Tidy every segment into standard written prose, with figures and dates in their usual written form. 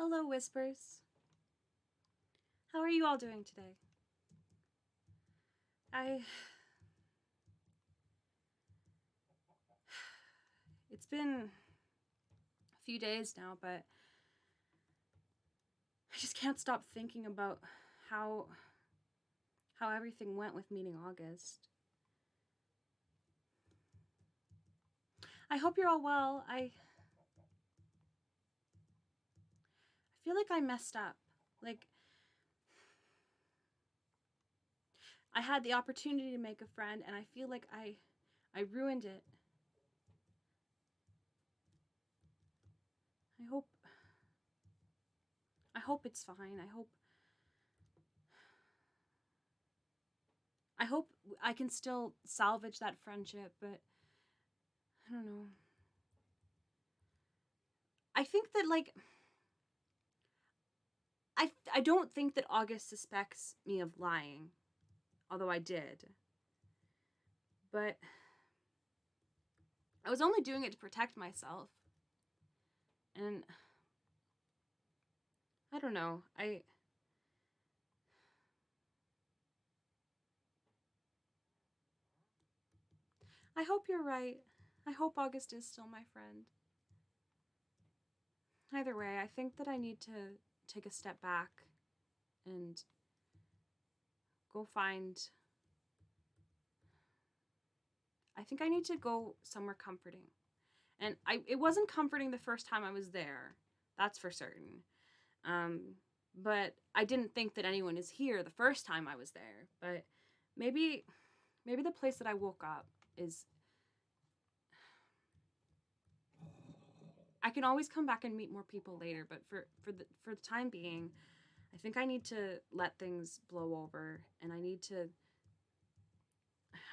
Hello, Whispers. How are you all doing today? It's been a few days now, but I just can't stop thinking about how everything went with meeting August. I hope you're all well. I feel like I messed up. Like, I had the opportunity to make a friend, and I feel like I ruined it. I hope it's fine. I hope I can still salvage that friendship, but I don't know. I think that, like, I don't think that August suspects me of lying, although I did. But I was only doing it to protect myself. And I don't know. I hope you're right. I hope August is still my friend. Either way, I think that I need to take a step back and go find... I think I need to go somewhere comforting. And it wasn't comforting the first time I was there. That's for certain. But I didn't think that anyone is here the first time I was there. But maybe the place that I woke up is... I can always come back and meet more people later, but for the time being, I think I need to let things blow over, and I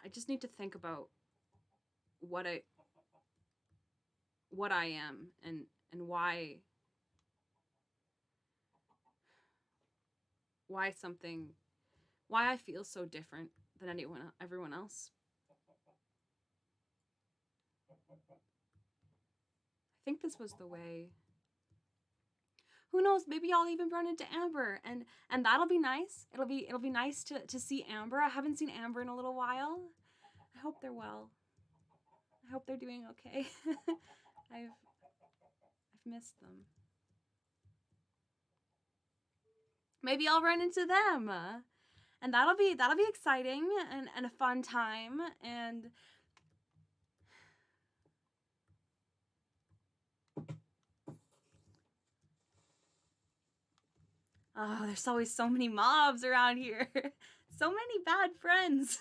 just need to think about what I am and why I feel so different than everyone else. I think this was the way. Who knows? Maybe I'll even run into Amber, and that'll be nice. It'll be nice to see Amber. I haven't seen Amber in a little while. I hope they're well. I hope they're doing okay. I've missed them. Maybe I'll run into them, and that'll be exciting and a fun time. And oh, there's always so many mobs around here. So many bad friends.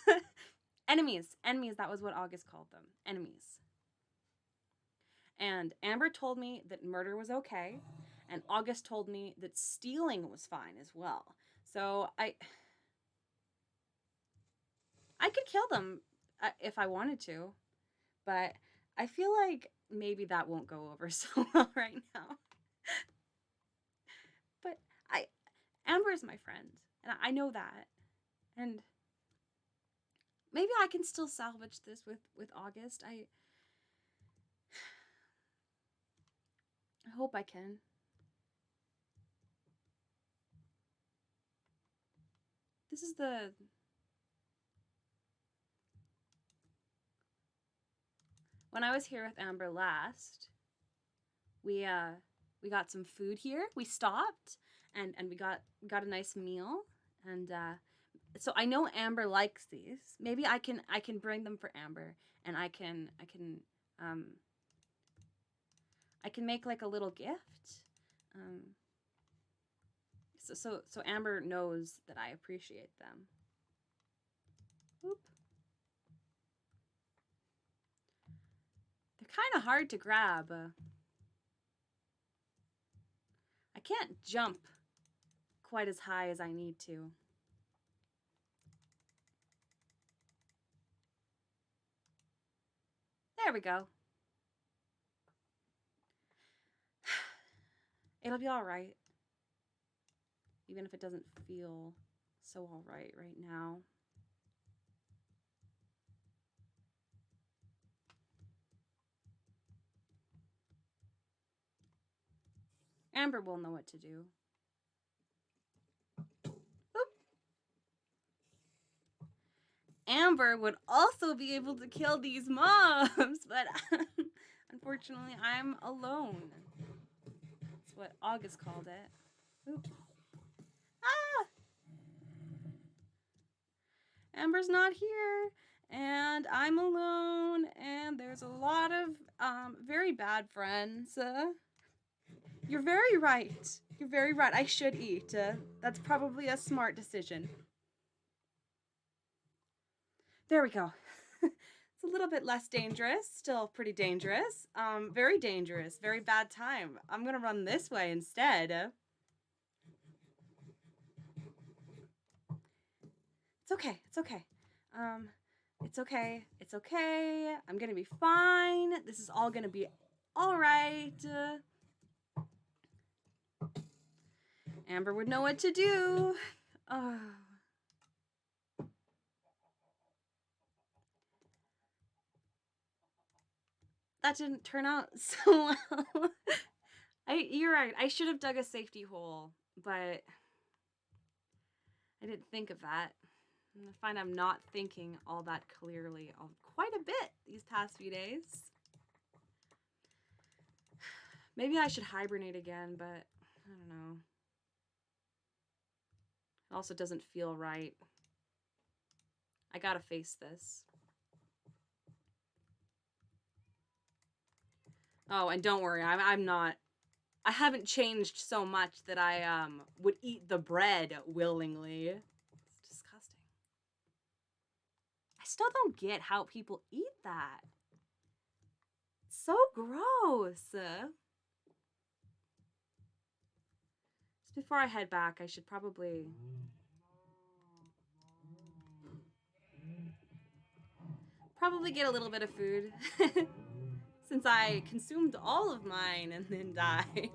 Enemies. That was what August called them. Enemies. And Amber told me that murder was okay, and August told me that stealing was fine as well. So I could kill them if I wanted to, but I feel like maybe that won't go over so well right now. But Amber is my friend, and I know that, and maybe I can still salvage this with August. I hope I can. This is when I was here with Amber last, we got some food here. We stopped and we got a nice meal, and so I know Amber likes these. Maybe I can bring them for Amber, and I can make like a little gift. So Amber knows that I appreciate them. Oop. They're kind of hard to grab. I can't jump quite as high as I need to. There we go. It'll be all right. Even if it doesn't feel so all right now. Amber will know what to do. Amber would also be able to kill these mobs, but unfortunately, I'm alone. That's what August called it. Oop. Ah! Amber's not here, and I'm alone, and there's a lot of very bad friends. You're very right. You're very right. I should eat. That's probably a smart decision. There we go. It's a little bit less dangerous. Still pretty dangerous. Very dangerous. Very bad time. I'm gonna run this way instead. It's okay. It's okay. It's okay. It's okay. I'm gonna be fine. This is all gonna be all right. Amber would know what to do. Oh. That didn't turn out so well. You're right. I should have dug a safety hole, but I didn't think of that. I find I'm not thinking all that clearly quite a bit these past few days. Maybe I should hibernate again, but I don't know. It also doesn't feel right. I gotta face this. Oh, and don't worry, I'm not. I haven't changed so much that I would eat the bread willingly. It's disgusting. I still don't get how people eat that. It's so gross. Just before I head back, I should probably get a little bit of food. Since I consumed all of mine and then died.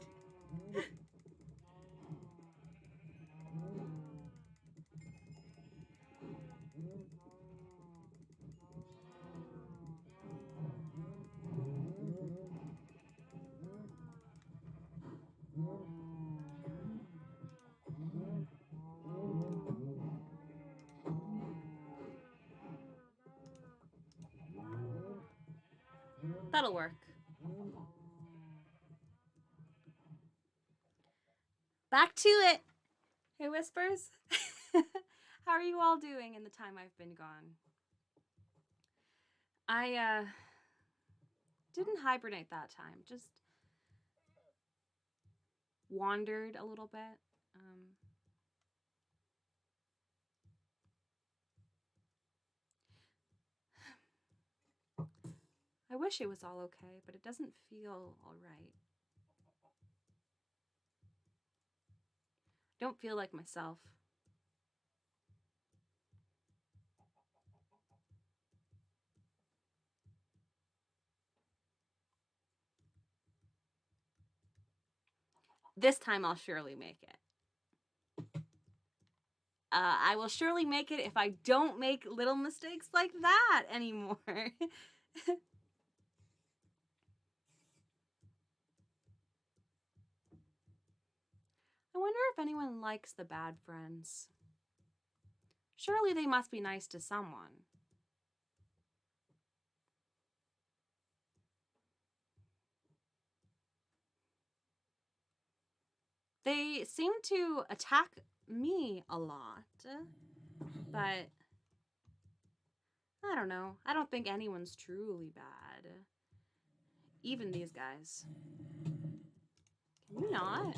That'll work. Back to it. Hey, Whispers. How are you all doing in the time I've been gone? I didn't hibernate that time. Just wandered a little bit. I wish it was all okay, but it doesn't feel all right. I don't feel like myself. This time I'll surely make it. I will surely make it if I don't make little mistakes like that anymore. I wonder if anyone likes the bad friends. Surely they must be nice to someone. They seem to attack me a lot, but I don't know. I don't think anyone's truly bad. Even these guys. Can you not?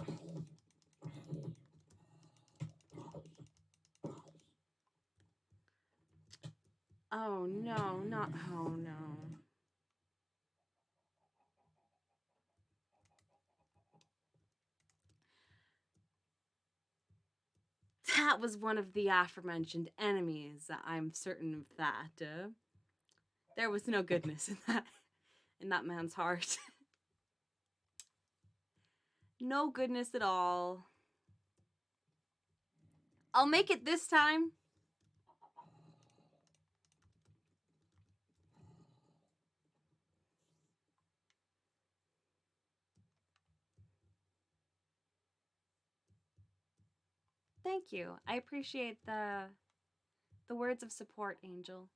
Oh no, not, oh no. That was one of the aforementioned enemies. I'm certain of that. There was no goodness in that man's heart. No goodness at all. I'll make it this time. Thank you. I appreciate the words of support, Angel.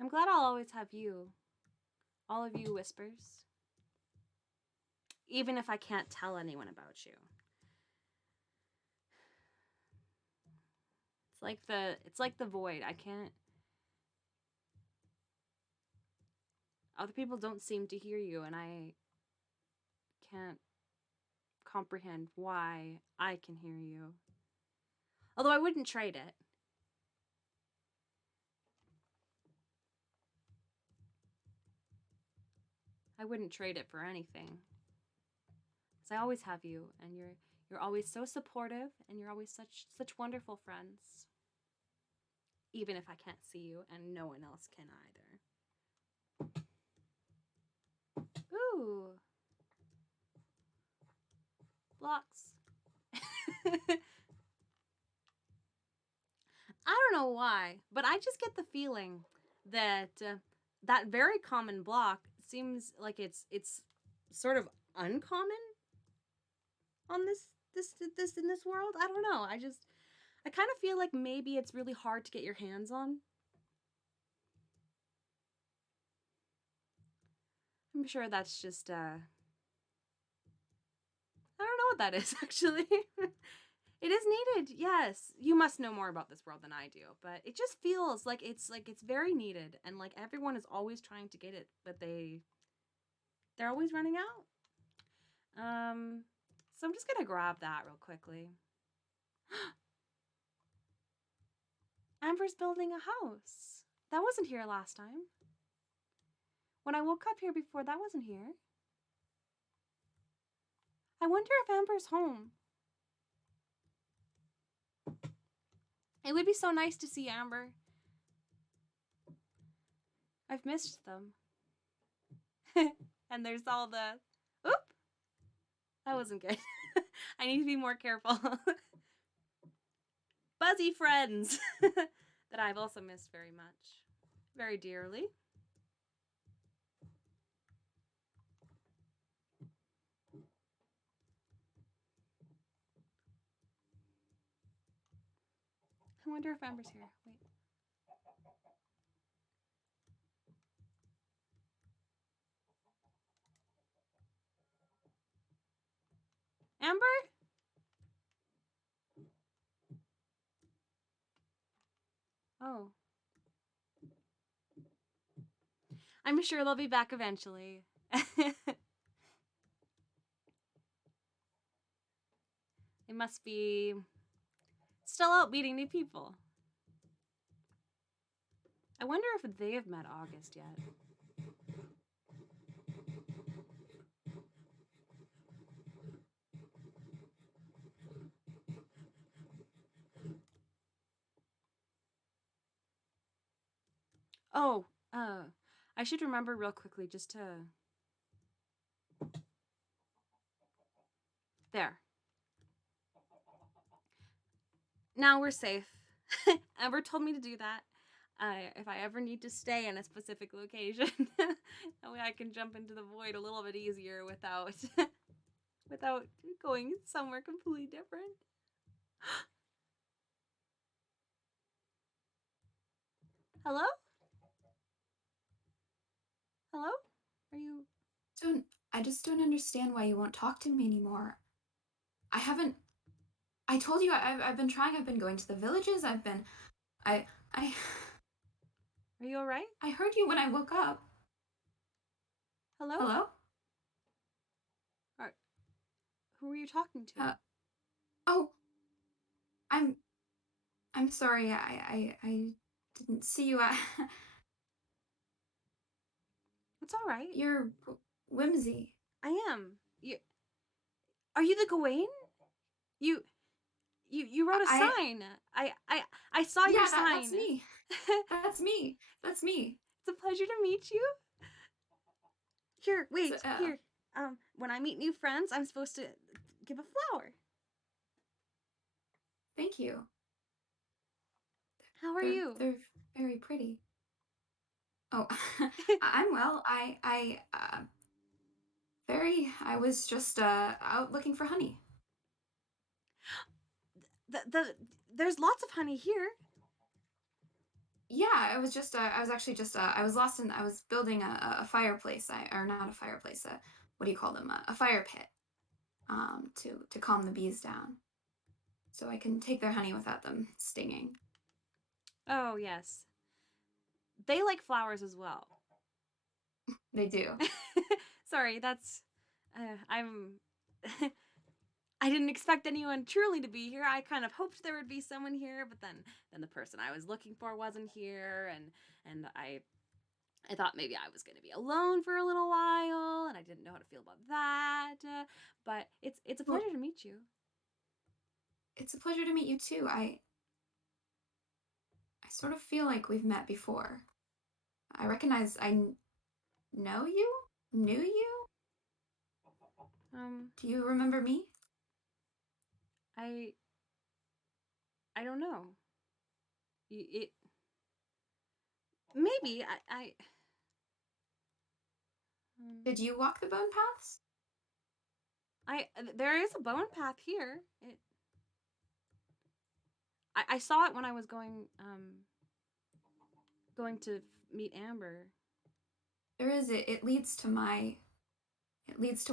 I'm glad I'll always have you. All of you whispers. Even if I can't tell anyone about you. It's like the void. I can't. Other people don't seem to hear you, and I can't comprehend why I can hear you. Although I wouldn't trade it. I wouldn't trade it for anything. Because I always have you, and you're always so supportive, and you're always such wonderful friends. Even if I can't see you, and no one else can either. Ooh. Blocks. I don't know why, but I just get the feeling that that very common block seems like it's sort of uncommon on this in this world. I don't know. I kind of feel like maybe it's really hard to get your hands on. I'm sure that's just I don't know what that is actually. It is needed, yes. You must know more about this world than I do, but it just feels like it's very needed, and like everyone is always trying to get it, but they're always running out. So I'm just gonna grab that real quickly. Amber's building a house. That wasn't here last time. When I woke up here before, that wasn't here. I wonder if Amber's home. It would be so nice to see Amber. I've missed them. And there's all the... Oop! That wasn't good. I need to be more careful. Buzzy friends! That I've also missed very much. Very dearly. I wonder if Amber's here. Wait. Amber? Oh. I'm sure they'll be back eventually. They must be still out meeting new people. I wonder if they have met August yet. Oh, I should remember real quickly just to... There. Now we're safe. Amber told me to do that. If I ever need to stay in a specific location, that way I can jump into the void a little bit easier without without going somewhere completely different. Hello? Hello? Are you... I just don't understand why you won't talk to me anymore. I told you I've been trying. I've been going to the villages. I, I, Are you alright? I heard you when I woke up. Hello? Hello? Who are you talking to? Oh, I'm, I'm sorry. I didn't see you. It's alright. You're Whimsy. I am. Are you the Gawain? You wrote a sign. I saw your sign. That's me. That's me. That's me. It's a pleasure to meet you. Here, wait, So, here. When I meet new friends, I'm supposed to give a flower. Thank you. How are you? They're very pretty. Oh, I'm well. I was just out looking for honey. There's lots of honey here. Yeah, I was actually just I was lost in I was building a fireplace. Or not a fireplace. What do you call them? A fire pit. To calm the bees down, so I can take their honey without them stinging. Oh, yes. They like flowers as well. They do. Sorry, that's I'm I didn't expect anyone truly to be here. I kind of hoped there would be someone here, but then the person I was looking for wasn't here, and I thought maybe I was going to be alone for a little while, and I didn't know how to feel about that. But it's a Well, pleasure to meet you. it's a pleasure to meet you too. I sort of feel like we've met before. I recognize know you? Knew you? Um, Do you remember me? I I don't know. It maybe I Did you walk the bone paths? there is a bone path here. I saw it when I was going to meet Amber. There is it. It leads to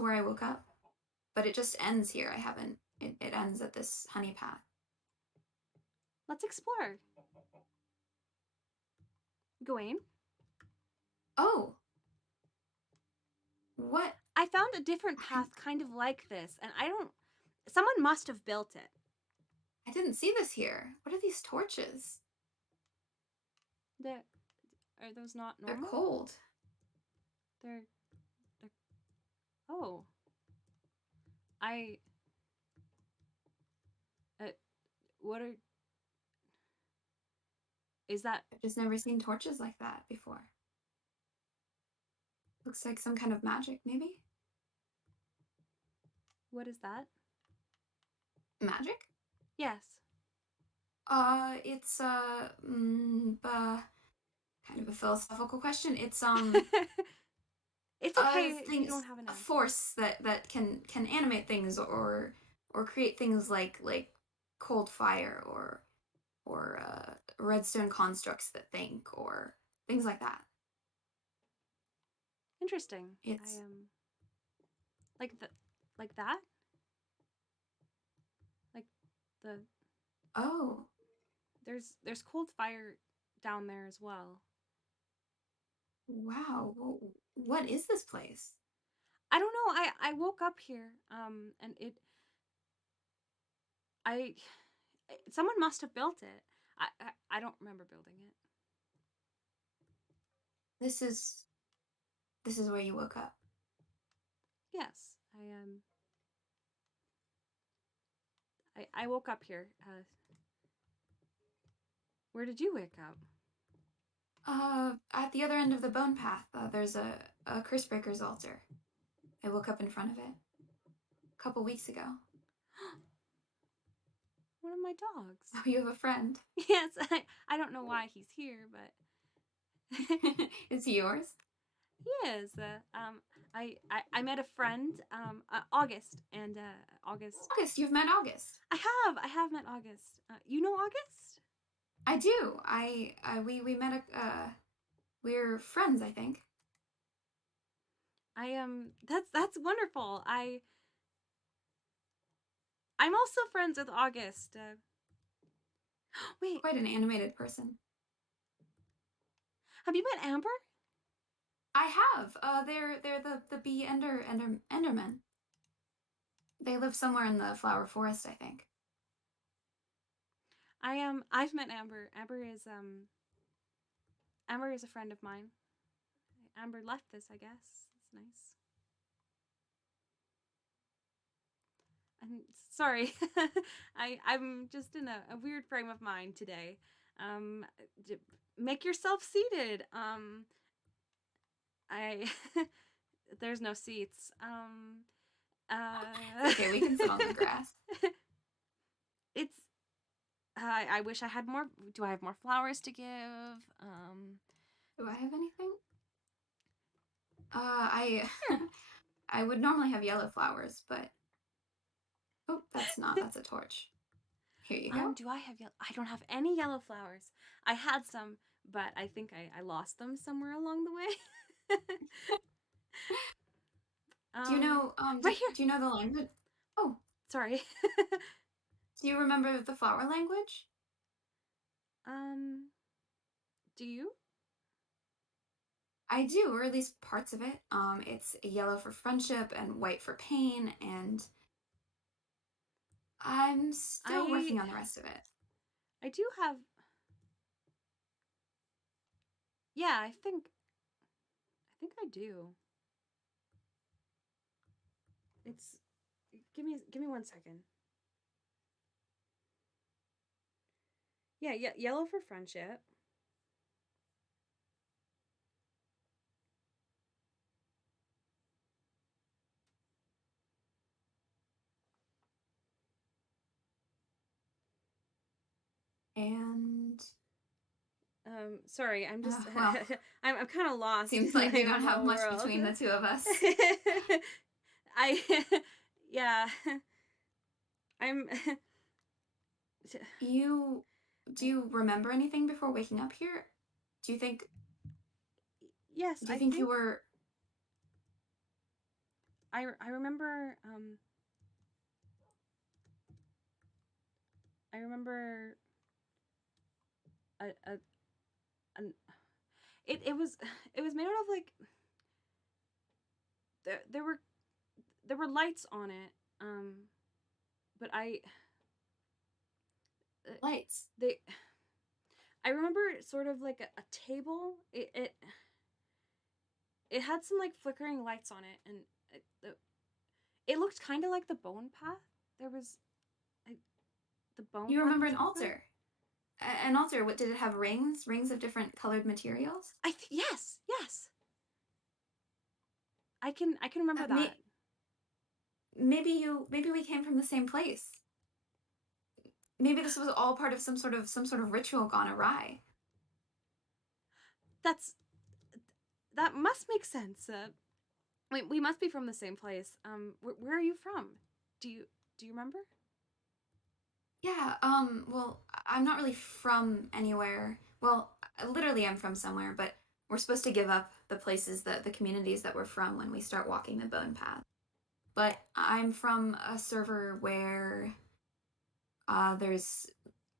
where I woke up, but it just ends here. I haven't. It ends at this honey path. Let's explore. Gawain, Oh, what? I found a different path kind of like this, and I don't. Someone must have built it. I didn't see this here. What are these torches? Are those not They're normal? cold. They're. Oh. I. What are. Is that. I've just never seen torches like that before. Looks like some kind of magic, maybe? What is that? Magic? Yes. It's kind of a philosophical question. It's It's okay if you things don't have an a answer. force that can animate things or create things like cold fire or redstone constructs that think or things like that. Interesting. It's I like the like that? Like the oh there's cold fire down there as well. wow. What is this place? I don't know. I woke up here and I someone must have built it. I don't remember building it. This is this is where you woke up. Yes. I woke up here. Where did you wake up? At the other end of the bone path, there's a curse breaker's altar. I woke up in front of it a couple weeks ago. One of my dogs. Oh, you have a friend. Yes, I don't know why he's here, but Is he yours? he is. I met a friend, August, and August. August, you've met August. I have met August. You know August? I do. We met we're friends, I think. That's wonderful. I'm also friends with August. Wait, Quite an animated person. have you met Amber? I have. They're the bee endermen. They live somewhere in the flower forest, I think. I've met Amber. Amber is a friend of mine. Amber left this, I guess. It's nice. I'm sorry. I'm just in a weird frame of mind today. Um, Make yourself seated. I there's no seats. Okay, we can sit on the grass. It's. I wish I had more. Do I have more flowers to give? Do I have anything? I I would normally have yellow flowers, but oh, that's a torch. Here you go. Do I have yellow? I don't have any yellow flowers. I had some, but I think I lost them somewhere along the way. Do you know right here. do you know the language? Oh, Sorry. do you remember the flower language? um, do you? I do, or at least parts of it. It's yellow for friendship and white for pain, and I'm still I working on the rest of it. I do have. Yeah, I do. It's give me 1 second. Yeah, yellow for friendship. And Sorry, I'm just well, I'm kind of lost seems in like we my don't own have little much world. between the two of us. I yeah. I'm You do you remember anything before waking up here? Do you think yes, do you I think you think were I remember I remember a, a an it was it was made out of like there were lights on it. But lights? they I remember sort of like a table. It had some like flickering lights on it, and it looked kind of like the bone path. There was like, the bone You path remember was an like that. altar? An altar, what did it have rings? Rings of different colored materials? Yes, yes. I can remember Uh, that. may, maybe we came from the same place. Maybe this was all part of some sort of ritual gone awry. That's that must make sense. We must be from the same place. Where are you from? Do you remember? Yeah, well, I'm not really from anywhere. Well, literally I'm from somewhere, but we're supposed to give up the places that the communities that we're from when we start walking the bone path. But I'm from a server where there's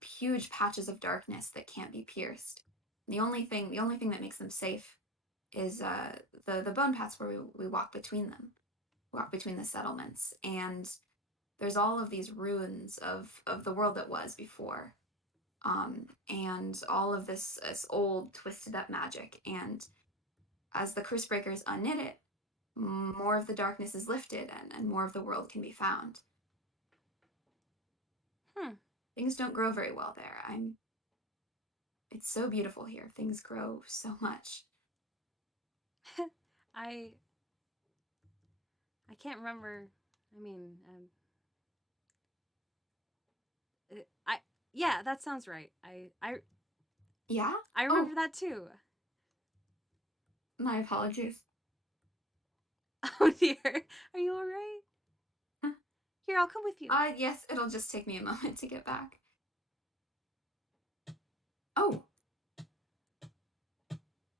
huge patches of darkness that can't be pierced. The only thing that makes them safe is the bone paths where we walk between them, walk between the settlements, and there's all of these ruins of the world that was before, and all of this old twisted up magic. And as the curse breakers unknit it, more of the darkness is lifted, and more of the world can be found. Hmm. Things don't grow very well there. I'm It's so beautiful here. Things grow so much. I I can't remember. I mean, I yeah, that sounds right. Yeah? I Oh, remember that too. my apologies. Oh dear, are you all right? Here, I'll come with you. Yes, it'll just take me a moment to get back. Oh,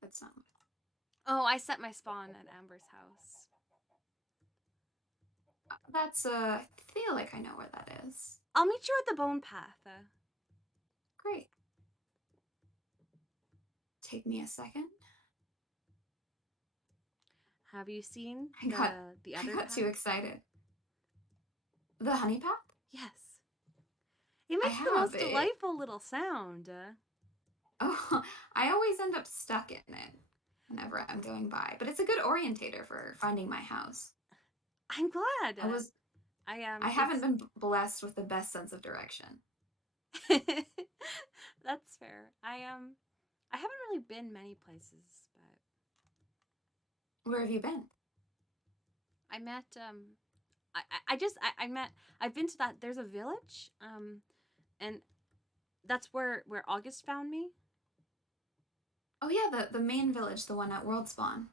that's not. Oh, I set my spawn at Amber's house. I feel like I know where that is. I'll meet you at the bone path. Great. Take me a second. Have you seen I got, the I other got path? too excited. The honey path? Yes. It I makes the have most it. delightful little sound. Oh, I always end up stuck in it whenever I'm going by, but it's a good orientator for finding my house. I'm glad. I was I haven't It's been blessed with the best sense of direction. that's fair. I haven't really been many places, but Where have you been? I met I just I met I've been to that there's a village and that's where August found me. Oh yeah, the main village, the one at World Spawn.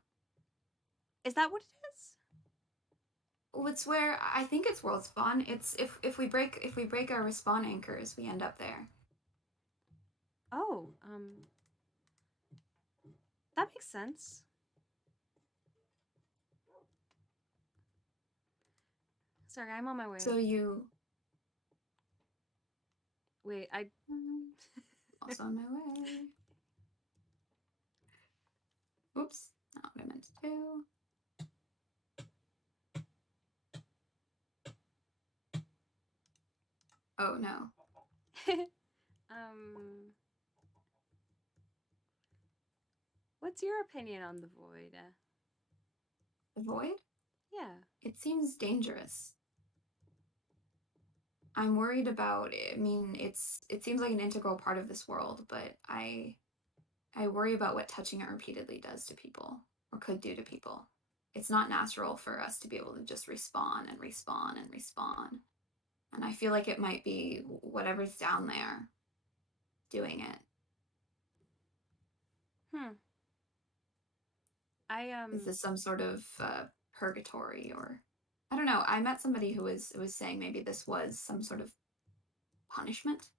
Is that what it is? It's where I think it's world spawn. It's if we break our respawn anchors, we end up there. Oh, that makes sense. Sorry, I'm on my way. So you. Wait, I. Also on my way. Oops, not what I meant to do. Oh no. What's your opinion on the void? The void? Yeah. It seems dangerous. I'm worried about it. I mean, it seems like an integral part of this world, but I worry about what touching it repeatedly does to people or could do to people. It's not natural for us to be able to just respawn and respawn and respawn. And I feel like it might be whatever's down there doing it. Is this some sort of purgatory, or I don't know. I met somebody who was saying maybe this was some sort of punishment.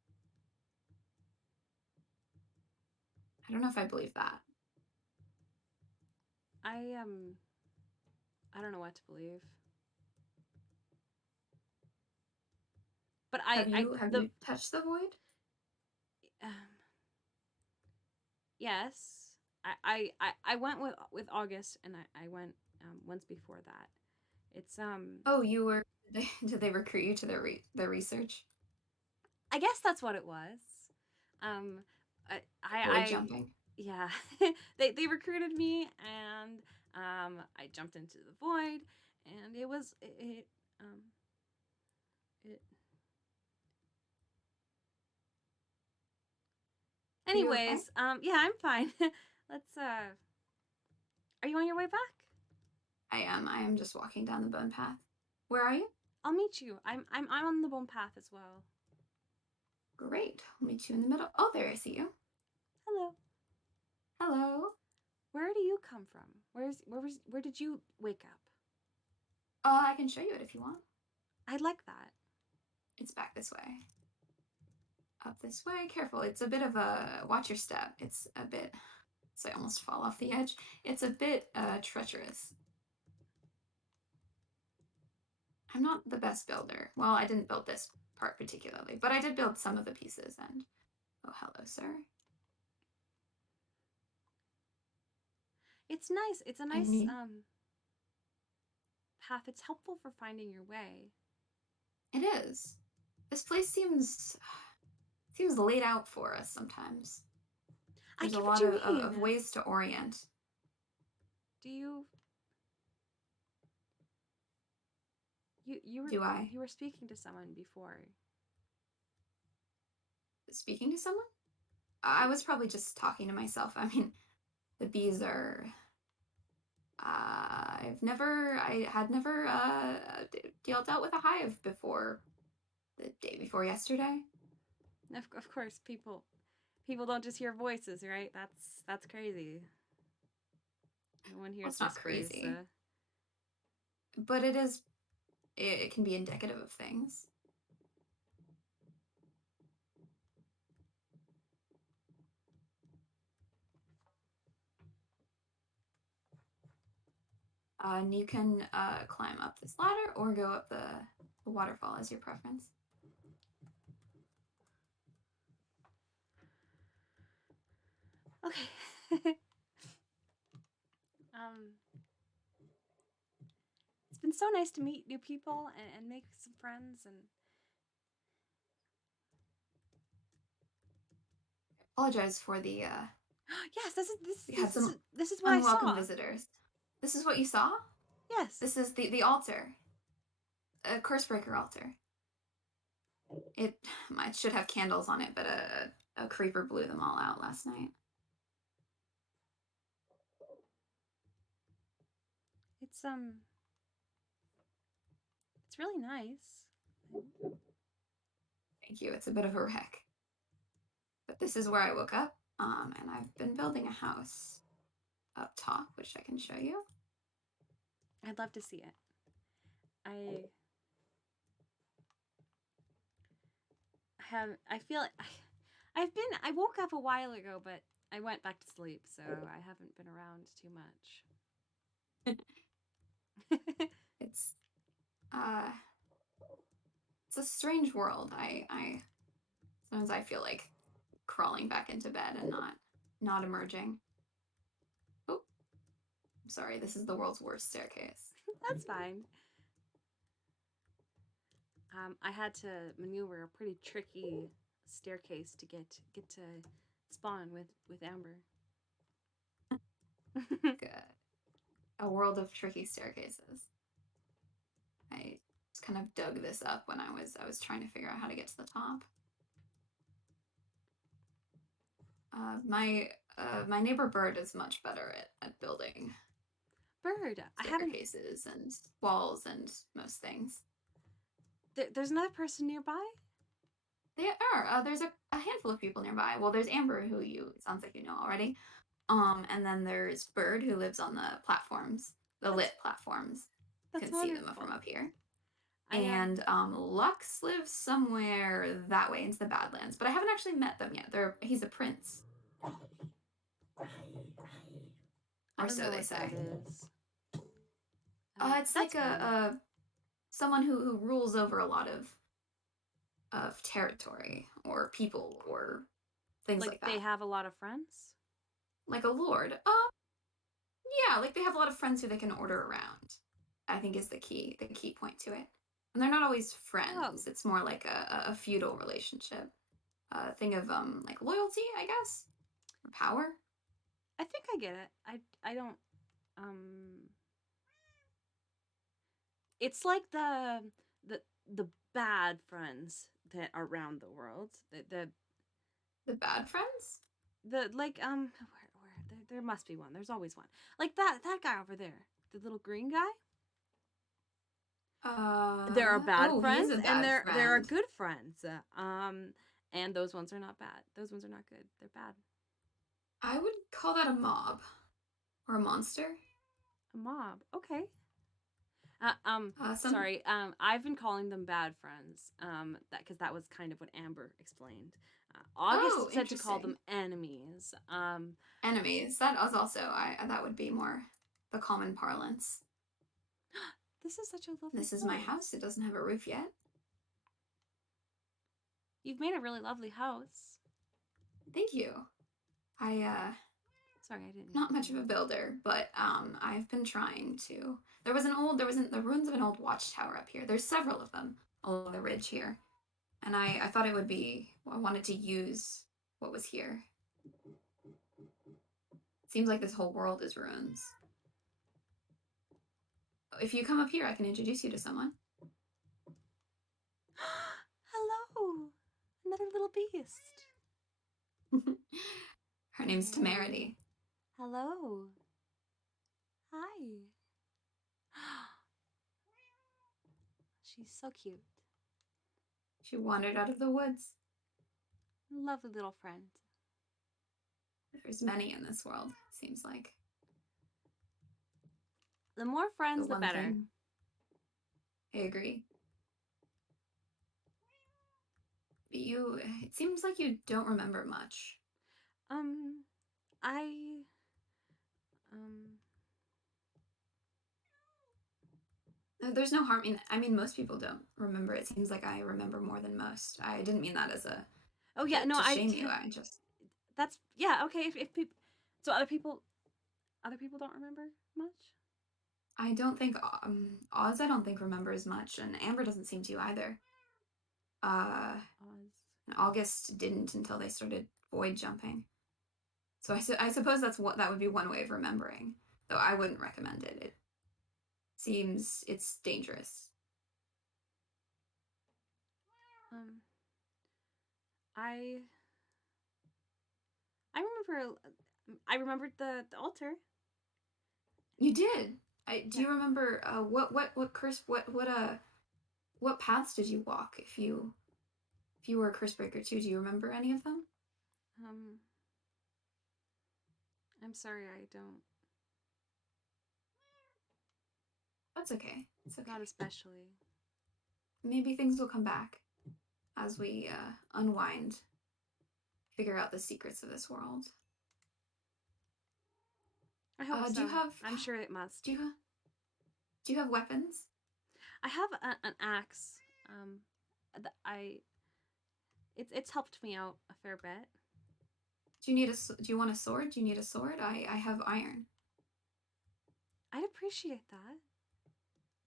I don't know if I believe that. I don't know what to believe. But have you touched the void? Yes. I went with August, and I went once before that. It's Oh, you were. Did they recruit you to their research? I guess that's what it was. Void jumping. Yeah, they recruited me, and I jumped into the void, and it was it. Anyways, okay? Yeah, I'm fine. Let's Are you on your way back? I am just walking down the bone path. Where are you? I'll meet you. I'm on the bone path as well. Great. I'll meet you in the middle. Oh, there, I see you. Hello. Hello. Where do you come from? Where did you wake up? I can show you it if you want. I'd like that. It's back this way. Up this way. Careful. It's a bit of a watch your step. It's a bit so I almost fall off the edge. It's a bit treacherous. I'm not the best builder. Well, I didn't build this part particularly, but I did build some of the pieces and oh, hello, sir. It's nice. It's a nice path. It's helpful for finding your way. It is. This place seems laid out for us sometimes. There's a lot of ways to orient. Do you? You were speaking to someone before. Speaking to someone? I was probably just talking to myself. I mean, the bees are. I had never dealt with a hive before the day before yesterday. Of course, people don't just hear voices, right? That's crazy. No one hears Well, it's not crazy, but it is. It can be indicative of things. And you can climb up this ladder or go up the waterfall as your preference. Okay. It's been so nice to meet new people and make some friends and. Apologize for the. Yes, this is what unwelcome I saw. Visitors. This is what you saw? Yes. This is the altar. A Cursebreaker altar. It should have candles on it, but a creeper blew them all out last night. It's really nice. Thank you. It's a bit of a wreck. But this is where I woke up, and I've been building a house up top, which I can show you. I'd love to see it. I have. I feel. I woke up a while ago, but I went back to sleep, so I haven't been around too much. It's uh it's a strange world. I sometimes I feel like crawling back into bed and not emerging. Oh, I'm sorry. This is the world's worst staircase. That's fine. I had to maneuver a pretty tricky staircase to get to spawn with Amber. Good. A world of tricky staircases. I just kind of dug this up when I was trying to figure out how to get to the top. My neighbor Bird is much better at building Bird, I haven't. staircases and walls and most things. There's another person nearby. There are. There's a handful of people nearby. Well, there's Amber, who it sounds like you know already. And then there's Bird, who lives on the platforms, the lit platforms. You That's can see them wonderful. from up here. I And Lux lives somewhere that way into the Badlands, but I haven't actually met them yet. He's a prince. I Or don't so know they what say. that is. It's like a someone who rules over a lot of territory or people or things like that. They have a lot of friends. Like a lord. Yeah, like they have a lot of friends who they can order around. I think is the key point to it. And they're not always friends. Oh. It's more like a feudal relationship. A thing of like loyalty, I guess, or power. I think I get it. I don't. It's like the bad friends that are around the world. The bad friends. The like where there must be one. There's always one. Like that guy over there, the little green guy. There are bad friends, he's a bad and there are friend. good friends. And those ones are not bad. Those ones are not good. They're bad. I would call that a mob or a monster. A mob. Okay. Some Sorry. I've been calling them bad friends. That because that was kind of what Amber explained. August said to call them enemies. Enemies. That was also that would be more the common parlance. This is such a lovely. This is my house. It doesn't have a roof yet. You've made a really lovely house. Thank you. Sorry, I didn't. Not much of a builder, but I've been trying to. There was the ruins of an old watchtower up here. There's several of them along the ridge here, and I thought it would be. I wanted to use what was here. Seems like this whole world is ruins. If you come up here, I can introduce you to someone. Hello, another little beast. Her name's Temerity. Hello. Hi. She's so cute. She wandered out of the woods. Lovely little friend. There's many in this world, seems like. The more friends, the better. Thing. I agree. It seems like you don't remember much. There's no harm in. I mean, most people don't remember. It seems like I remember more than most. I didn't mean that as a. Oh yeah, no, to shame you. I just. That's okay. If people, so other people don't remember much. I don't think Oz. I don't think remembers much, and Amber doesn't seem to either. Oz. And August didn't until they started void jumping. So I suppose that would be one way of remembering, though I wouldn't recommend it. It seems it's dangerous. I remembered the altar. You did. Do you remember what curse what paths did you walk if you were a curse breaker too? Do you remember any of them? I'm sorry, I don't. That's okay. It's okay. Not especially. Maybe things will come back as we unwind, figure out the secrets of this world. I hope so. Do you have? I'm sure it must. Do you have weapons? I have an axe. It's helped me out a fair bit. Do you want a sword? Do you need a sword? I have iron. I'd appreciate that.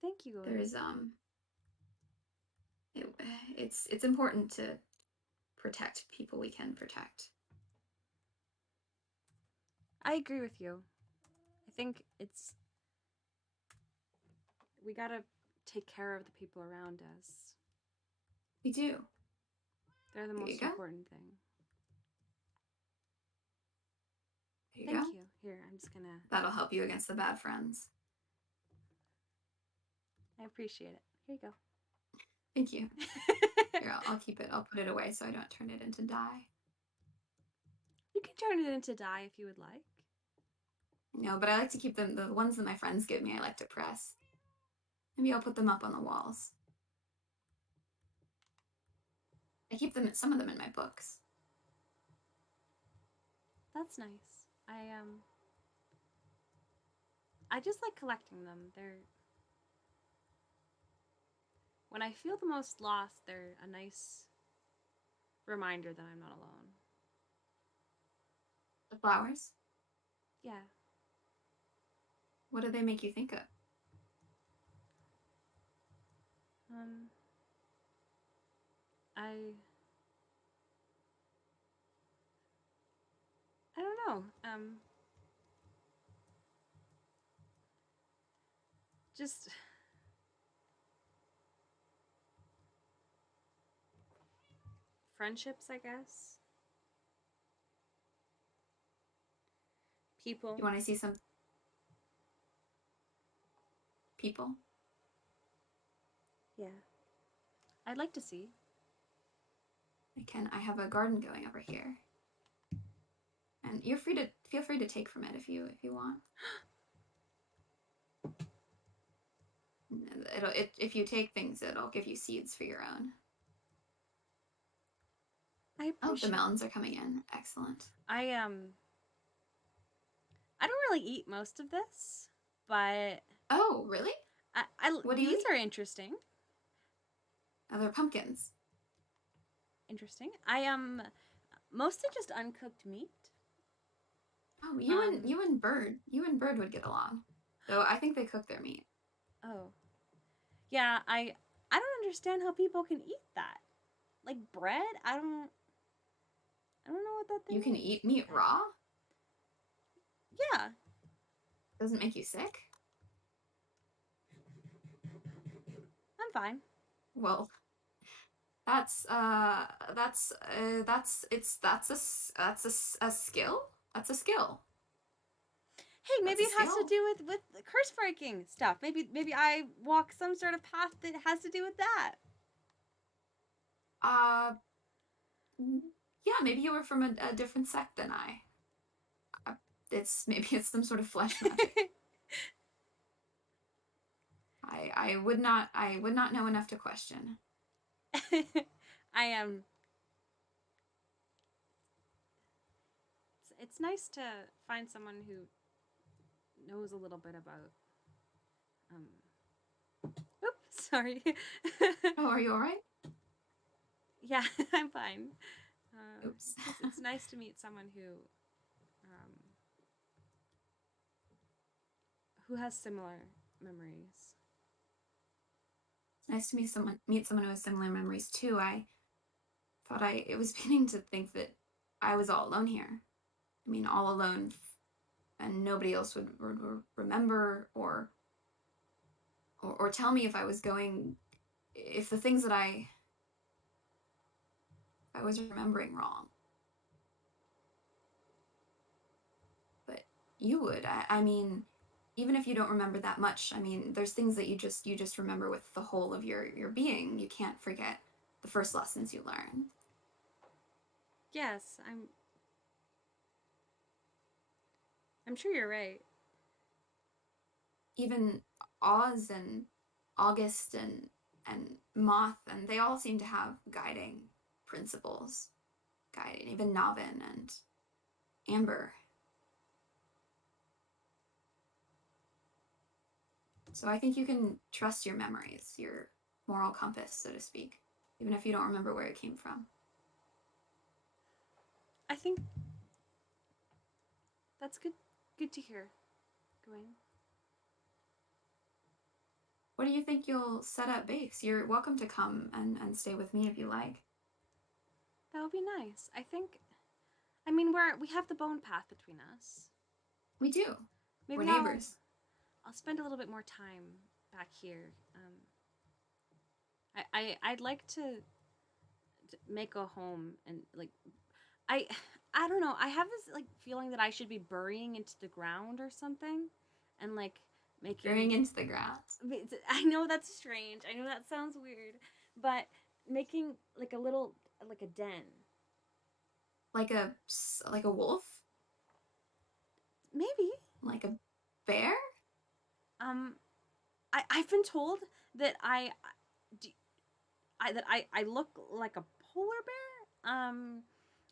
Thank you, Gawain. There's it's important to protect people we can protect. I agree with you. I think we gotta take care of the people around us. We do. They're the most important thing. There you Thank go. you. Here, I'm just gonna... That'll help you against the bad friends. I appreciate it. Here you go. Thank you. Here, I'll keep it. I'll put it away so I don't turn it into dye. You can turn it into dye if you would like. No, but I like to keep them, the ones that my friends give me, I like to press. Maybe I'll put them up on the walls. I keep some of them in my books. That's nice. I just like collecting them. When I feel the most lost, they're a nice reminder that I'm not alone. The flowers? Yeah. What do they make you think of? I don't know. Just friendships, I guess. People. You want to see some people? Yeah. I'd like to see. I have a garden going over here. And feel free to take from it if you want. If you take things, it'll give you seeds for your own. I appreciate. Oh, the melons are coming in. Excellent. I don't really eat most of this, but oh, really? What do you eat? These are interesting. Oh, they're pumpkins. Interesting. I mostly just uncooked meat. Oh, you and Bird would get along. Though I think they cook their meat. Oh. Yeah, I don't understand how people can eat that. Like bread? I don't know what that thing is. You can eat meat raw? Yeah. Doesn't make you sick? I'm fine. Well, that's a skill. That's a skill. Hey, maybe it has to do with curse breaking stuff. Maybe I walk some sort of path that has to do with that. Yeah, maybe you were from a different sect than I. Maybe it's some sort of flesh magic. I would not know enough to question. I am. It's nice to find someone who knows a little bit about. Oops, sorry. Oh, are you all right? Yeah, I'm fine. Oops. It's nice to meet someone who has similar memories. It's nice to meet someone who has similar memories too. I thought it was beginning to think that I was all alone here. I mean, all alone, and nobody else would remember or tell me if I was going, if the things that I was remembering wrong. But you would. I mean, even if you don't remember that much, I mean, there's things that you just remember with the whole of your being. You can't forget the first lessons you learn. Yes, I'm sure you're right. Even Oz and August and Moth, and they all seem to have guiding principles, guiding even Navin and Amber. So I think you can trust your memories, your moral compass, so to speak, even if you don't remember where it came from. I think that's good to hear, Gawain. What do you think you'll set up base? You're welcome to come and stay with me if you like. That would be nice. I mean, we have the bone path between us. We do. Maybe We're neighbors. I'll spend a little bit more time back here. I'd like to make a home and like I I don't know. I have this like feeling that I should be burying into the ground or something, and like making Burying into the ground. I know that's strange. I know that sounds weird, but making like a little like a den. Like a wolf? Maybe. Like a bear? I've been told that I look like a polar bear.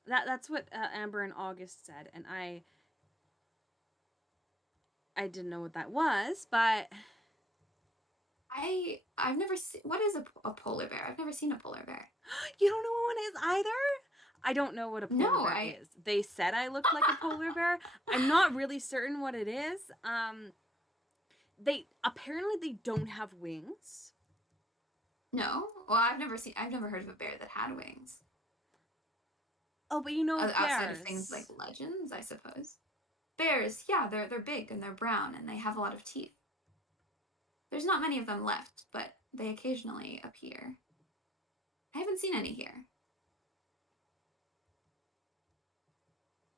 That's what Amber and August said, and I didn't know what that was, but I've never seen. What is a polar bear? I've never seen a polar bear. you don't know what one is either. I don't know what a polar bear is. They said I looked like a polar bear. I'm not really certain what it is. They apparently don't have wings. No. Well, I've never heard of a bear that had wings. Oh, but you know outside of things like legends, I suppose. Bears, yeah, they're big and they're brown and they have a lot of teeth. There's not many of them left, but they occasionally appear. I haven't seen any here.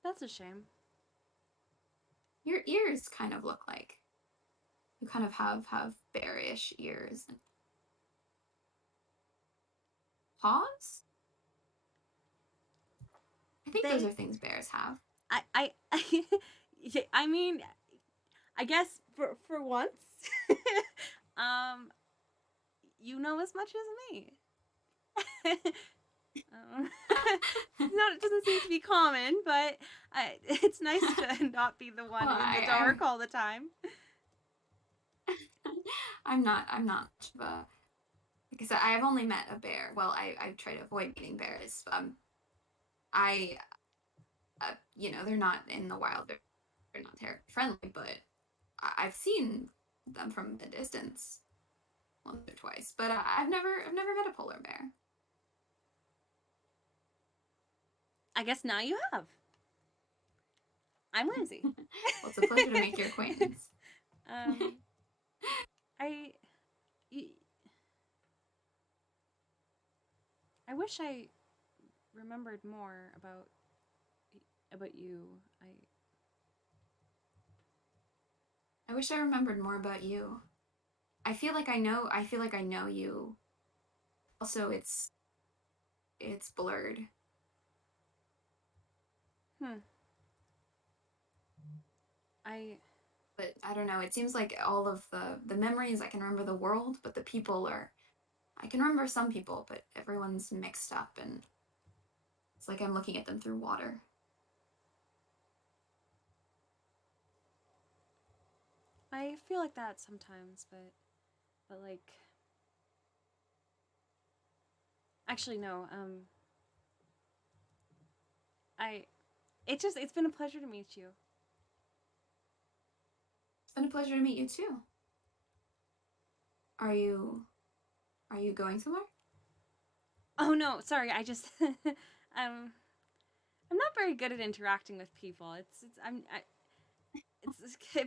That's a shame. Your ears kind of look like you kind of have bearish ears and paws. I think those are things bears have. I mean, I guess for once, you know as much as me. It doesn't seem to be common, but it's nice to not be the one in the dark all the time. I'm not much of a, like I said, I've only met a bear. Well, I try to avoid meeting bears. You know, they're not in the wild. They're not terribly friendly, but I've seen them from a distance once or twice. But I've never met a polar bear. I guess now you have. I'm Whimsy. Well, it's a pleasure to make your acquaintance. I wish I remembered more about you. I wish I remembered more about you. I feel like I know you. Also, it's blurred. But I don't know. It seems like all of the memories, I can remember the world, but the people are, I can remember some people, but everyone's mixed up and it's like I'm looking at them through water. I feel like that sometimes, but like actually no. It's been a pleasure to meet you. It's been a pleasure to meet you too. Are you going somewhere? Oh no, sorry. I just I'm not very good at interacting with people. It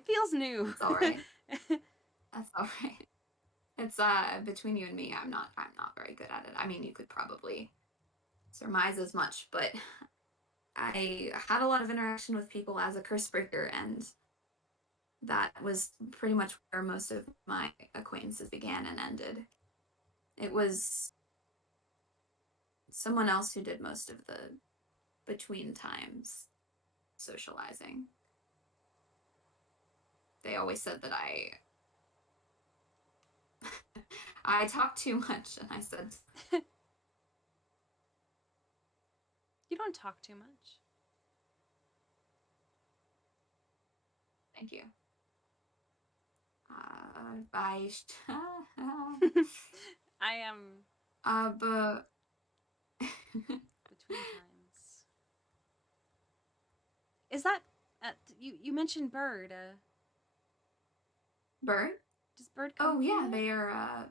feels new. It's all right. That's all right. It's between you and me, I'm not very good at it. I mean, you could probably surmise as much, but I had a lot of interaction with people as a curse breaker, and that was pretty much where most of my acquaintances began and ended. It was someone else who did most of the between times socializing. They always said that I talk too much, and I said, You don't talk too much. thank you. Bye. I am But between times. Is that you mentioned bird? bird? Does bird come Oh from yeah, you? they are.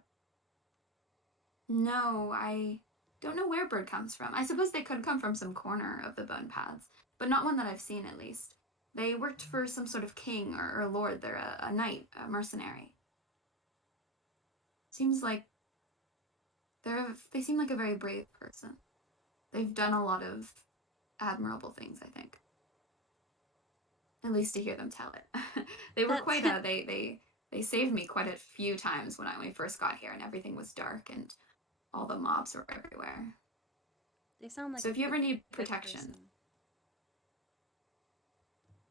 No, I don't know where bird comes from. I suppose they could come from some corner of the bone paths, but not one that I've seen at least. They worked for some sort of king or lord. They're a knight, a mercenary. Seems like they seem like a very brave person. They've done a lot of admirable things, I think. At least to hear them tell it. They were That's quite they saved me quite a few times when I first got here and everything was dark and all the mobs were everywhere. they sound like So a if you ever need good protection, person.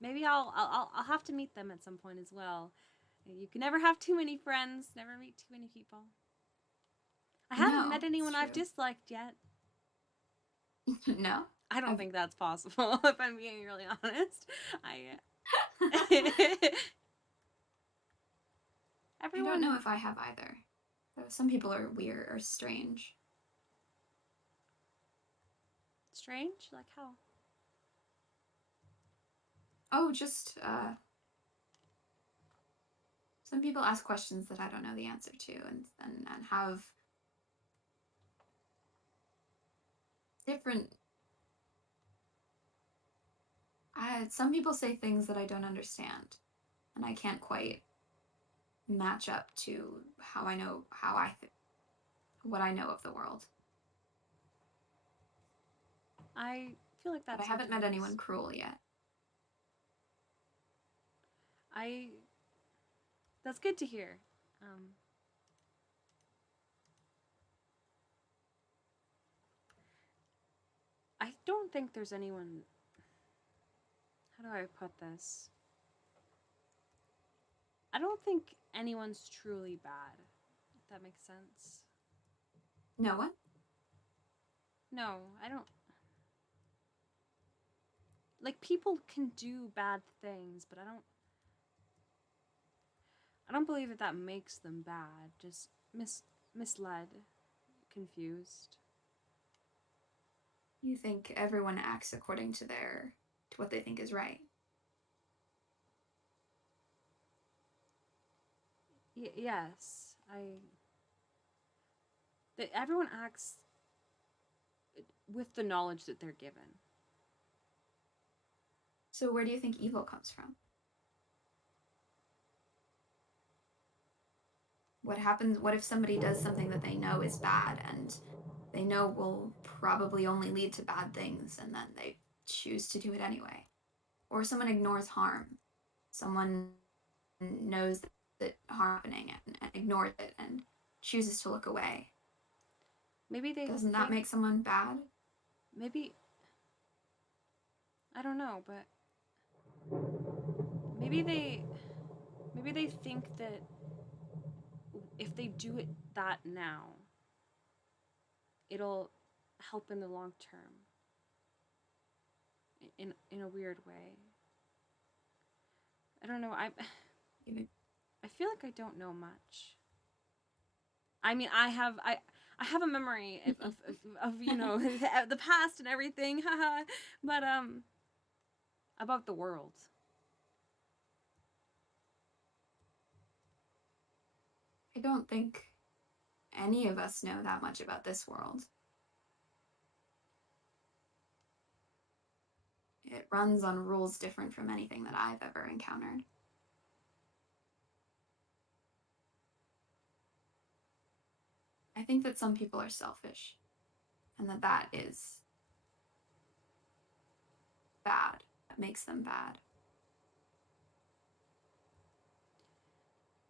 Maybe I'll have to meet them at some point as well. You can never have too many friends. Never meet too many people. I haven't no, met it's anyone I've true. disliked yet. No, I don't I've, think that's possible. If I'm being really honest, I I don't know everyone if I have either. Some people are weird or strange. strange. Like how? Oh, just some people ask questions that I don't know the answer to, and have different. Some people say things that I don't understand, and I can't quite match up to how I know what I know of the world. I feel like But that I haven't met anyone sometimes. cruel yet. I that's good to hear. Um, I don't think there's anyone. How do I put this? I don't think anyone's truly bad. If that makes sense. No one? No, I don't. Like people can do bad things, but I don't believe that that makes them bad. Just misled, confused. You think everyone acts according to what they think is right. Yes, that everyone acts with the knowledge that they're given. So where do you think evil comes from? What happens? What if somebody does something that they know is bad and they know will probably only lead to bad things and then they choose to do it anyway? Or someone ignores harm. Someone knows that harm happening and ignores it and chooses to look away. Maybe they Doesn't that think make someone bad? maybe I don't know, but maybe they maybe they think that if they do it that now, it'll help in the long term. In a weird way. I don't know. I feel like I don't know much. I mean, I have a memory of you know the past and everything, haha. But about the world. I don't think any of us know that much about this world. It runs on rules different from anything that I've ever encountered. I think that some people are selfish and that is bad. That makes them bad.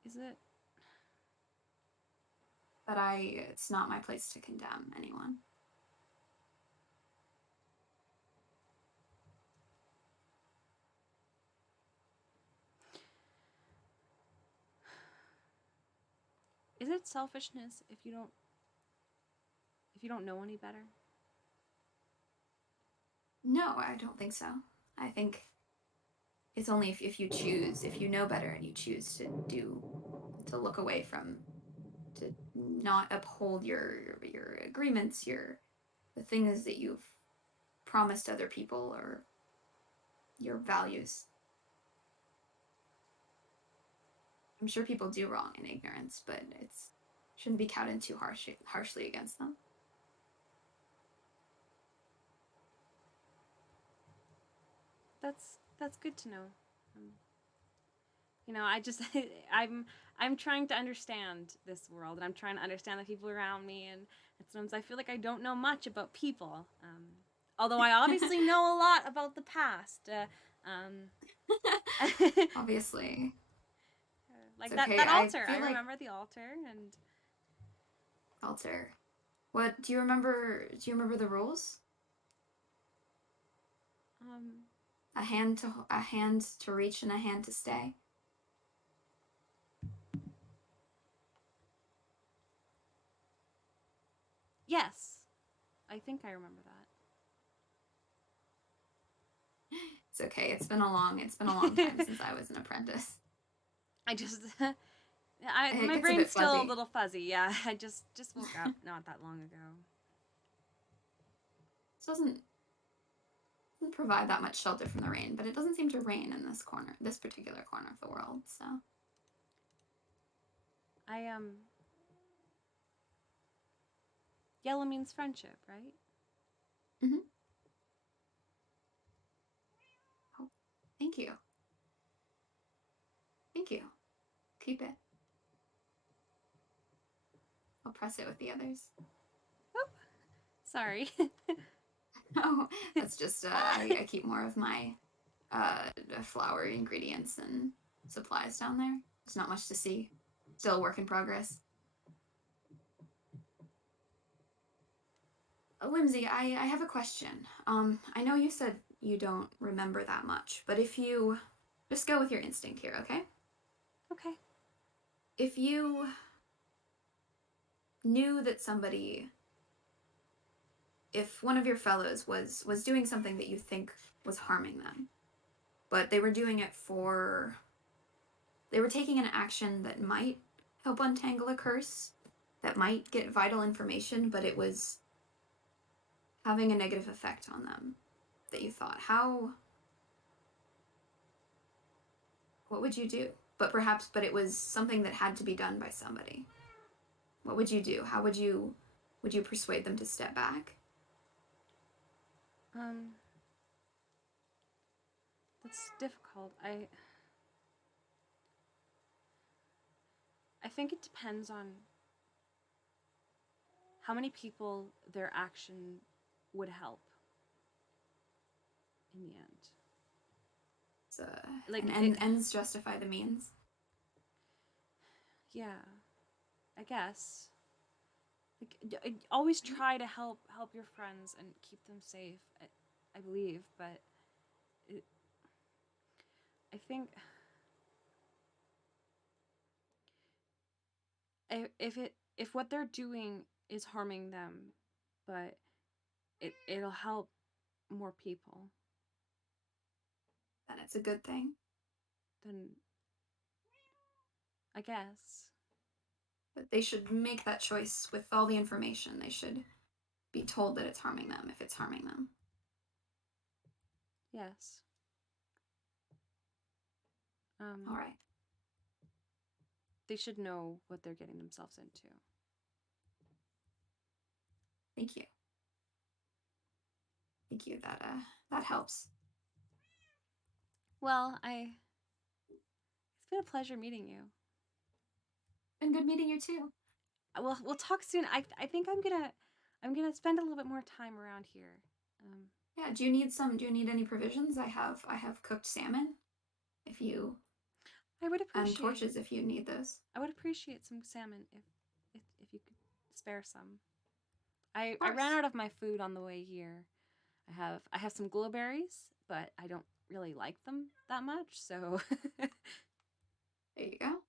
Is it? But it's not my place to condemn anyone. Is it selfishness if you don't know any better? No, I don't think so. I think it's only if you choose, if you know better and you choose to look away from, to not uphold your agreements, the things that you've promised other people, or your values. I'm sure people do wrong in ignorance, but it's shouldn't be counted too harshly against them. That's good to know. I just I'm trying to understand this world, and I'm trying to understand the people around me, and sometimes I feel like I don't know much about people. Although I obviously know a lot about the past. Obviously. Like It's okay. that I altar. I feel like remember the altar, and altar. What do you remember? Do you remember the rules? um A hand to reach and a hand to stay. yes, I think I remember It's okay. It's been a long time that. since I was an apprentice. I just It my gets a brain's bit still a fuzzy. little fuzzy. Yeah, I just woke up not that long ago. This doesn't provide that much shelter from the rain, but it doesn't seem to rain in this particular corner of the world. So I yellow means friendship, right? mm-hmm. Oh, thank you, thank you. Keep it. I'll press it with the others. Oop, sorry. Oh, that's just I keep more of my flour ingredients and supplies down there. There's not much to see. Still a work in progress. Whimsy, I have a question. I know you said you don't remember that much, but if you just go with your instinct here, okay? Okay. If you knew that if one of your fellows was doing something that you think was harming them, but they were doing it they were taking an action that might help untangle a curse, that might get vital information, but it was having a negative effect on them that you thought, what would you do? But it was something that had to be done by somebody. What would you do? How would you persuade them to step back? Um, that's difficult. I think it depends on how many people their action would help in the end. So, Like ends justify the means. yeah, I guess. Like always try to help your friends and keep them safe. I believe, but I think if what they're doing is harming them, but it'll help more people, Then it's a good thing. then I guess. But they should make that choice with all the information. They should be told that it's harming them if it's harming them. Yes. All right. They should know what they're getting themselves into. Thank you. Thank you. That helps. Well, it's been a pleasure meeting you. Been good meeting you too. We'll talk soon. I think I'm gonna spend a little bit more time around here. Yeah. Do you need any provisions? I have cooked salmon. If you I would And appreciate torches if you need those. I would appreciate some salmon if you could spare some. I Of ran course. out of my food on the way here. I have some glowberries, but I don't really like them that much, so There you go.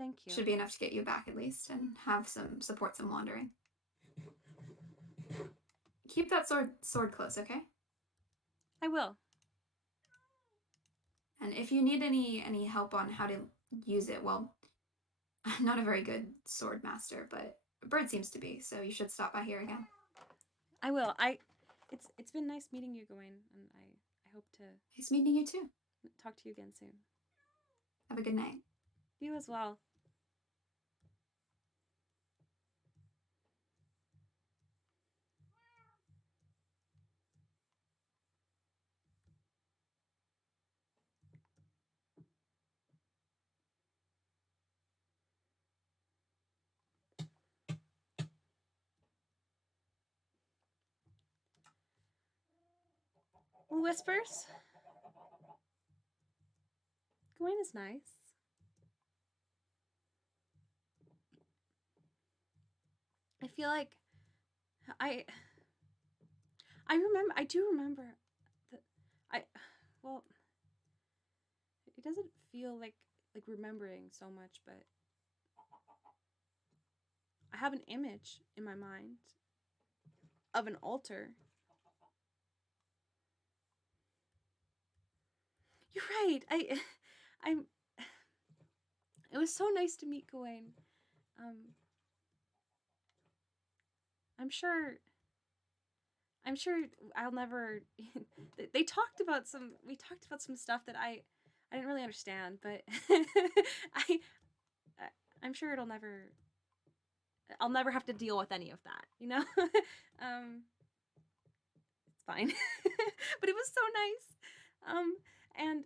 Thank you. Should be enough to get you back at least and have some support some wandering. Keep that sword close, okay? I will. And if you need any help on how to use it, well, I'm not a very good sword master, but Bird seems to be, so you should stop by here again. I will. It's been nice meeting you, Gawain, and I hope to Nice meeting you too. talk to you again soon. Have a good night. You as well. Whispers. Gawain is nice. I feel like I do remember that well, it doesn't feel like remembering so much, but I have an image in my mind of an altar. You're right. I'm it was so nice to meet Gawain. I'm sure I'll never we talked about some stuff that I didn't really understand, but I I'm sure I'll never have to deal with any of that, you know? It's fine. But it was so nice. And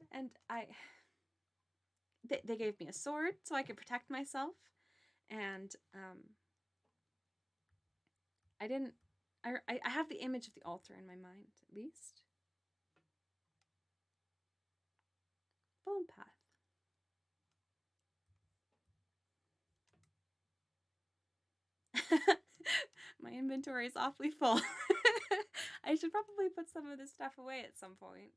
they gave me a sword so I could protect myself, and I have the image of the altar in my mind, at least. Bone path. My inventory is awfully full. I should probably put some of this stuff away at some point.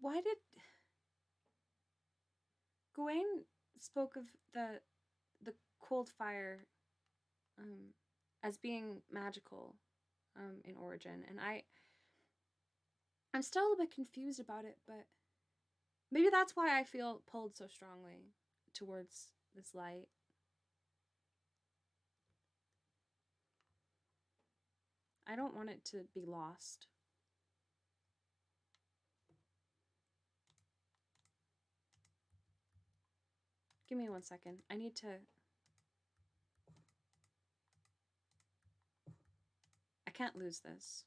Why did Gawain spoke of the cold fire as being magical in origin, and I'm still a little bit confused about it, but maybe that's why I feel pulled so strongly towards this light. I don't want it to be lost. Give me 1 second. I need to... I can't lose this.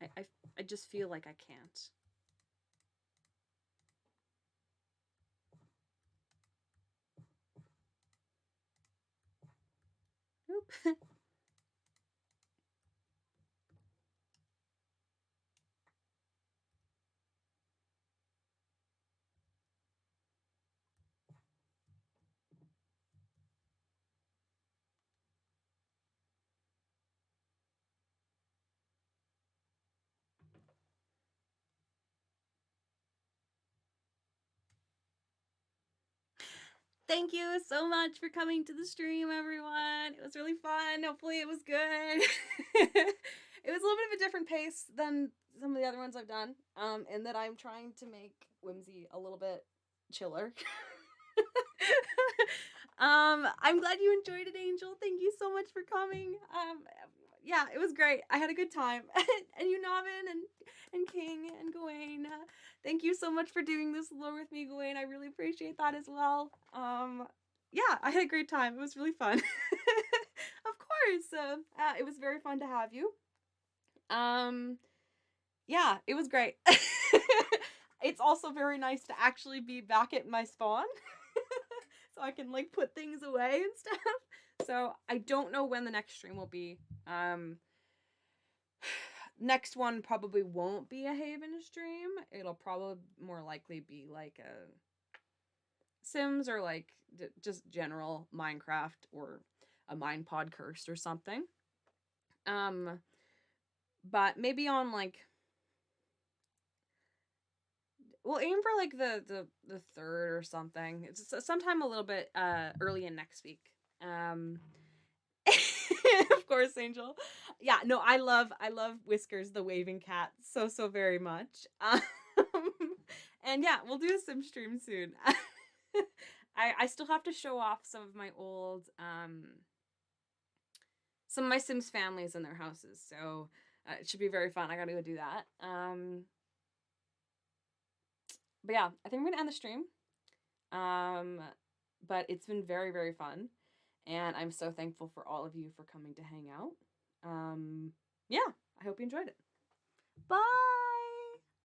I just feel like I can't. Oop. Thank you so much for coming to the stream, everyone. It was really fun. Hopefully it was good. It was a little bit of a different pace than some of the other ones I've done, in that I'm trying to make Whimsy a little bit chiller. I'm glad you enjoyed it, Angel. Thank you so much for coming. Yeah, it was great. I had a good time. And you, Navin, and King, and Gawain. Thank you so much for doing this lore with me, Gawain. I really appreciate that as well. Yeah, I had a great time. It was really fun. Of course. It was very fun to have you. Yeah, it was great. It's also very nice to actually be back at my spawn. So I can, like, put things away and stuff. So I don't know when the next stream will be. Next one probably won't be a Haven stream. It'll probably more likely be like a Sims or like just general Minecraft or a Mine Pod Cursed or something. But maybe on like we'll aim for like the third or something. It's sometime a little bit early in next week. Of course, Angel. Yeah, no, I love Whiskers the waving cat so very much. And yeah, we'll do a sim stream soon. I still have to show off some of my old some of my Sims families in their houses, so it should be very fun. I gotta go do that. But yeah, I think I'm gonna end the stream. But it's been very fun, and I'm so thankful for all of you for coming to hang out. Yeah, I hope you enjoyed it. Bye!